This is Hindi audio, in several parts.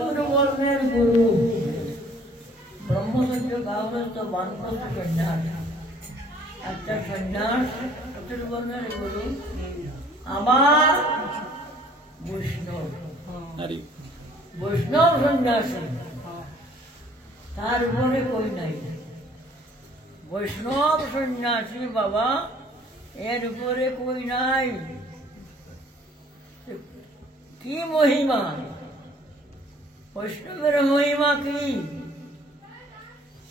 চতুর্বর্ণের গুরু ব্রহ্মচর্য গাহস্থ বানপ্রস্থ সন্ন্যাস। একটা সন্ন্যাস চতুর্বর্ণের গুরু আবার বৈষ্ণব, বৈষ্ণব সন্ন্যাসী, তার উপরে কই নাই। বৈষ্ণব সন্ন্যাসী বাবা, এর উপরে কই নাই। কি মহিমা, বৈষ্ণবের মহিমা কি?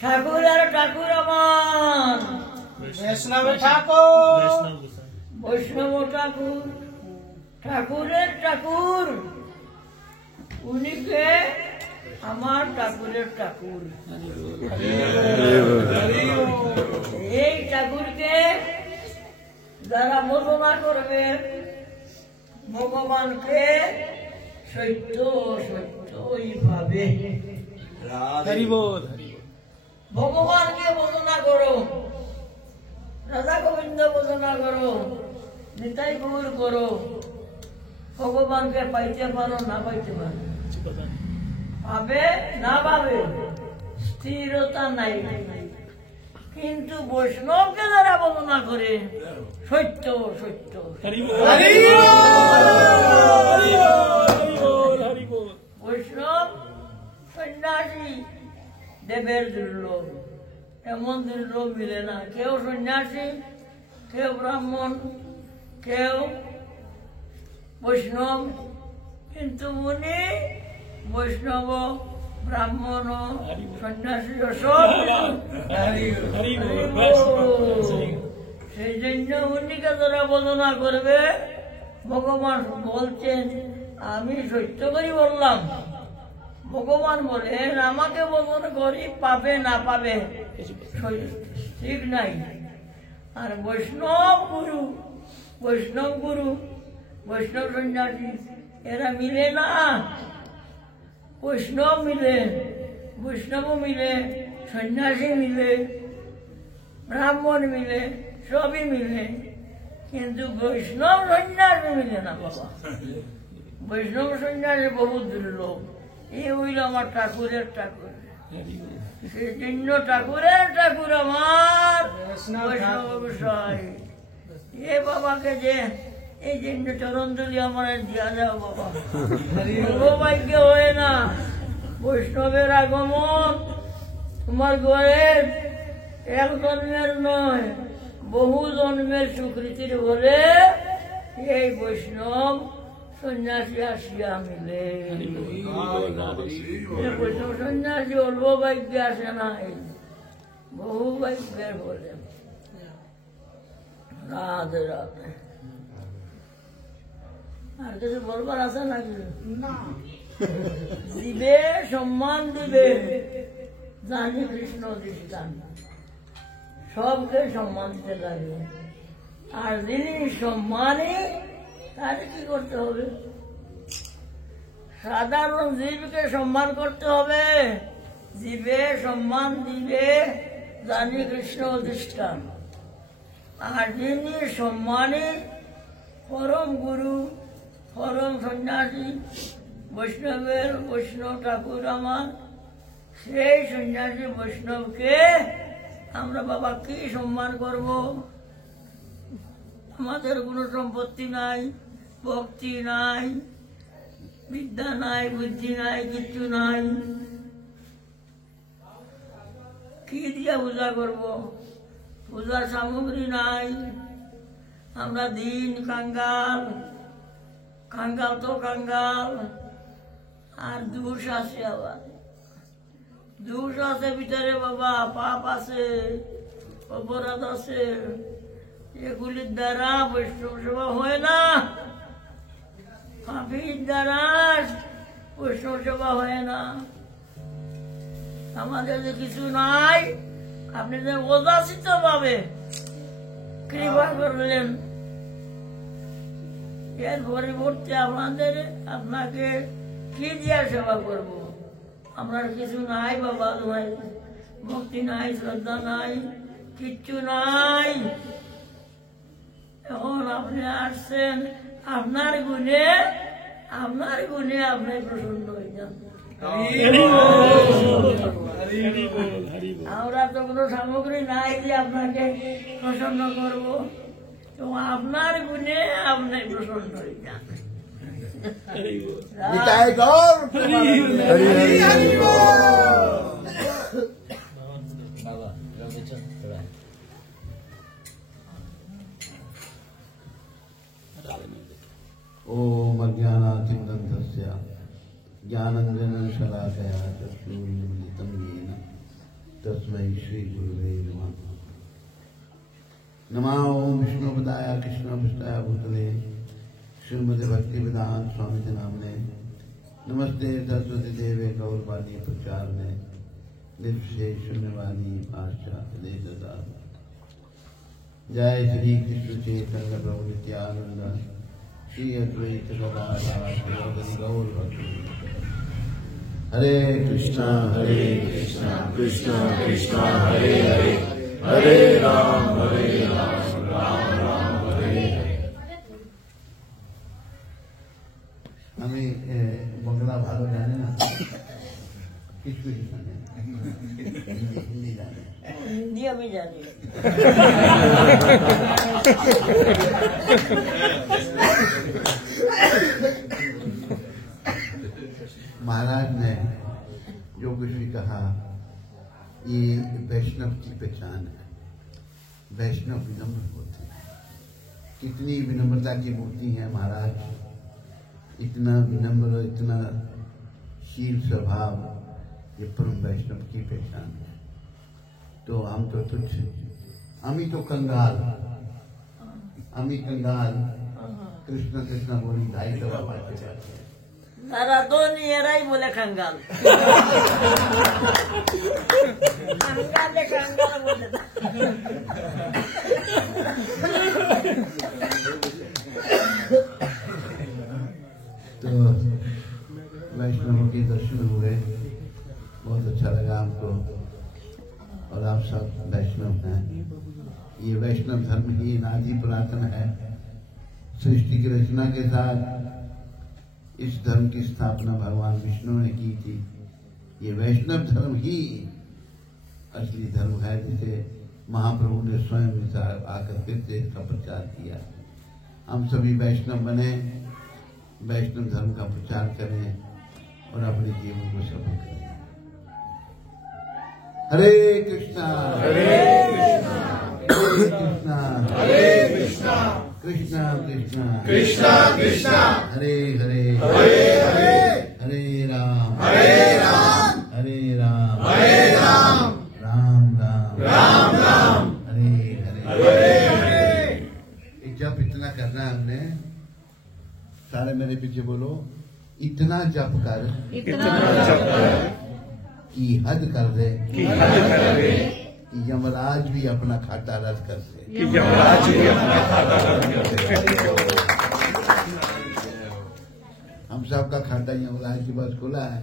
ঠাকুর আর ঠাকুর আমার, বৈষ্ণব ঠাকুর, বৈষ্ণব ঠাকুর, ঠাকুরের ঠাকুর, উনিকে আমার ঠাকুরের ঠাকুর। এই ঠাকুরকে যারা বর্ণনা করবে ভগবানকে সত্য সত্যই ভাবে। ভগবানকে বর্ণনা করো, রাধা গোবিন্দ বর্ণনা করো, নিতাই গৌর করো, ভগবানকে পাইতে পারো না পাইতে পারো, ভাবে না ভাবে স্থিরতা নাই। কিন্তু বৈষ্ণবকে যারা বর্ণনা করে সত্য সত্য। বৈষ্ণব সন্ন্যাসী দেবের দুর্লভ, এমন দুর্লভ মিলে না। কেউ সন্ন্যাসী, কেউ ব্রাহ্মণ, কেউ বৈষ্ণব, কিন্তু উনি বৈষ্ণব, ব্রাহ্মণ, সন্ন্যাসী সব। সেই জন্য উনিকে যারা বর্ণনা করবে, ভগবান বলছেন আমি সত্য করে বললাম। ভগবান বলেন আমাকে বর্ণনা করি, পাবে না পাবে ঠিক নাই। আর বৈষ্ণব গুরু, বৈষ্ণব গুরু, বৈষ্ণব সন্ন্যাসী এরা মিলে না। বৈষ্ণব মিলে, বৈষ্ণব মিলে, সন্ন্যাসী মিলে, ব্রাহ্মণ মিলে, সবই মিলে, কিন্তু বৈষ্ণব সন্ন্যাসী মিলে না বাবা। বৈষ্ণব সন্ন্যাসী বহু দুর্লভ। এই হইল আমার ঠাকুরের ঠাকুর। সেই জন্য ঠাকুরের ঠাকুর আমার বৈষ্ণব গোসাই। এ বাবাকে যে এই জন্য চরণ তুলি আমার দিয়া যাও বাবা। সৌভাগ্য হয় না বৈষ্ণবের আগমন তোমার ঘরের এক জন্মের নয়, বহু জন্মের স্বীকৃতির বলে এই বৈষ্ণব সন্ন্যাসী আসিয়া মিলে। বৈষ্ণব সন্ন্যাসী অল্প ভাগ্যে আসে নাই, বহু ভাগ্যের বলে। রাধে রাধে। আর কিছু বলবার আছে নাকি? দিবে সম্মান দিবে, জানি কৃষ্ণ দৃষ্টান, সবকে সম্মান দিতে লাগে। আর যিনি সম্মানী তাকে কি করতে হবে? সাধারণ জীবকে সম্মান করতে হবে। জীবে সম্মান দিবে, জানি কৃষ্ণ দৃষ্টান। আর যিনি সম্মানী পরম গুরু, পরম সন্ন্যাসী, বৈষ্ণবের বৈষ্ণব ঠাকুর আমার, সেই সন্ন্যাসী বৈষ্ণবকে আমরা বাবা কি সম্মান করব? আমাদের কোনো সম্পত্তি নাই, ভক্তি নাই, বিদ্যা নাই, বুদ্ধি নাই, কিচ্ছু নাই, কি দিয়া পূজা করব? পূজার সামগ্রী নাই। আমরা দিন কাঙ্গাল, কাঙ্গাল তো কাঙ্গাল। আর দোষ আছে, আবার দোষ আছে ভিতরে বাবা, পাপ আছে, অপরাধ আছে। এগুলির দ্বারা বৈষ্ণব সেবা হয় না, পাপীর দ্বারা বৈষ্ণব সেবা হয় না। আমাদের যে কিছু নাই, আপনি যে উদাসিত ভাবে কৃপা করলেন, এর পরিবর্তে আপনাকে কি দিয়া সেবা করব? আমরা কিছু নাই বাবা, তোমার ভক্তি নাই, শ্রদ্ধা নাই, কিচ্ছু নাই। এখন আপনি আসছেন, আপনার গুণে আপনি প্রসন্ন হয়ে যান। আমরা তো কোনো সামগ্রী নাই যে আপনাকে প্রসন্ন করব, তো আপনার গুণে আপনি প্রসন্ন হয়ে যান। নিতাই গৌর ओम अज्ञानातिमदन्तस्य ज्ञानञ्जनशलाकया चक्षुरुन्मिलितं येन तस्मै श्रीगुरुवे नमः। नमः ओम विष्णुपदाय कृष्णपृष्ठाय भूतले श्रीमद् भक्तिवेदांत स्वामी नामने नमस्ते सरस्वती देवे गौरवाणी प्रचारणे निर्विशेष शून्यवाणी पाश्चात्य जय श्री कृष्ण चैतन्य प्रभु नित्यानंद श्री अद्वैत गदाधर गौर भक्तवृंद। हरे कृष्णा कृष्णा कृष्णा हरे हरे हरे राम राम राम हरे हरे। हमें बंगला भालो जाने ना किसको जाने हिंदी जाने हिंदी अभी जानी महाराज ने जो कुछ भी कहा ये वैष्णव की पहचान है। वैष्णव विनम्र होते हैं। कितनी विनम्रता की मूर्ति है महाराज, इतना विनम्र, इतना शील स्वभाव, ये परम वैष्णव की पहचान है। तो हम तो तुच्छ, अमी तो कंगाल, अमी कंगाल कृष्ण कृष्ण बोली ढाई दवा पाते जाते हैं। তারা তো নিজেরাই বলে খাঙ্গাল, খাঙ্গালে খাঙ্গাল বলে না। तो वैष्णव के दर्शन हुए, बहुत अच्छा लगा हमको। और आप सब वैष्णव हैं। ये वैष्णव धर्म ही अनादि पुरातन है। सृष्टि की रचना के साथ इस धर्म की स्थापना भगवान विष्णु ने की थी। ये वैष्णव धर्म ही असली धर्म है, जिसे महाप्रभु ने स्वयं आकर फिर से इसका प्रचार किया। हम सभी वैष्णव बने, वैष्णव धर्म का प्रचार करें और अपने जीवन को सफल करें। हरे कृष्णा कृष्णा कृष्णा कृष्णा कृष्णा कृष्णा हरे हरे हरे राम हरे राम राम राम हरे हरे। जप इतना करना है हमने, सारे मेरे पीछे बोलो, इतना जप कर कि हद कर दे, कि यमराज भी अपना खाता रद्द कर दे। हम सबका खाता यमराज के पास खुला है।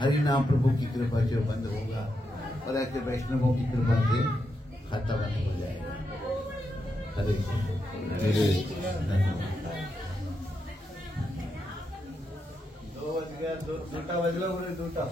हरि नाम प्रभु की कृपा से बंद होगा और ऐसे वैष्णवों की कृपा से खाता बंद हो जाएगा। हरे दो बज गया, 2टा बजलो, 2टा